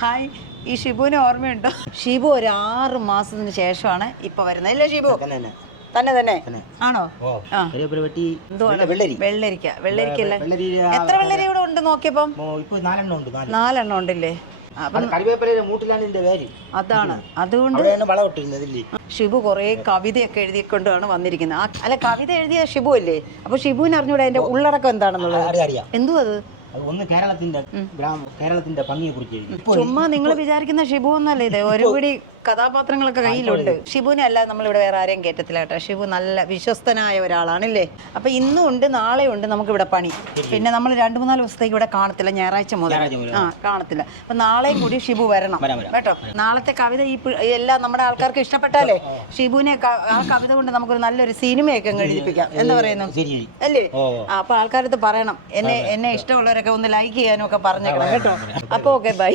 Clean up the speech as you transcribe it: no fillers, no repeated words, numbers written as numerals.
Hi, ഈ ഷിബുവിനെ ഓർമ്മയുണ്ടോ? ഷിബു ഒരു 6 മാസത്തിന് ശേഷമാണ് ഇപ്പൊ വരുന്നത് അല്ലേ ഷിബു? തന്നെ ആണോ? വെള്ളരിക്ക വെള്ളരിക്കല്ലേ? എത്ര വെള്ളരി ഇവിടെ ഉണ്ട് നോക്കിയപ്പം? 4 ഉണ്ടല്ലേ? അതാണ്, അതുകൊണ്ട് ഷിബു കുറെ കവിതയൊക്കെ എഴുതിക്കൊണ്ടാണ് വന്നിരിക്കുന്നത്. അല്ല, കവിത എഴുതിയ ഷിബു അല്ലേ? അപ്പൊ ഷിബുവിന് അറിഞ്ഞൂടെ അതിന്റെ ഉള്ളടക്കം എന്താണെന്നുള്ളത്? എന്തുവാ അത്? കേരളത്തിന്റെ ഭംഗിയെ കുറിച്ച് ചുമ്മാ നിങ്ങൾ വിചാരിക്കുന്ന ഷിബു എന്നല്ലേ ഇത്? ഒരുപിടി കഥാപാത്രങ്ങളൊക്കെ കയ്യിലുണ്ട്. ഷിബുവിനെ അല്ലാതെ നമ്മളിവിടെ വേറെ ആരെയും കയറ്റത്തില്ല കേട്ടോ. ഷിബു നല്ല വിശ്വസ്തനായ ഒരാളാണല്ലേ? അപ്പൊ ഇന്നും ഉണ്ട്, നാളെ ഉണ്ട് നമുക്കിവിടെ പണി. പിന്നെ നമ്മൾ 2-3 ദിവസത്തേക്ക് ഇവിടെ കാണത്തില്ല, ഞായറാഴ്ച മുതൽ കാണത്തില്ല. അപ്പൊ നാളെയും കൂടി ഷിബു വരണം കേട്ടോ. നാളത്തെ കവിത എല്ലാം നമ്മുടെ ആൾക്കാർക്ക് ഇഷ്ടപ്പെട്ടാലേ ഷിബുവിനെ ആ കവിത കൊണ്ട് നമുക്കൊരു നല്ലൊരു സിനിമയൊക്കെ എഴുതിപ്പിക്കാം എന്ന് പറയുന്നു അല്ലേ? അപ്പൊ ആൾക്കാരത്ത് പറയണം, എന്നെ ഇഷ്ടമുള്ളവരൊക്കെ ഒന്ന് ലൈക്ക് ചെയ്യാനും ഒക്കെ പറഞ്ഞേക്കണം കേട്ടോ. അപ്പൊ ഓക്കെ, ബൈ.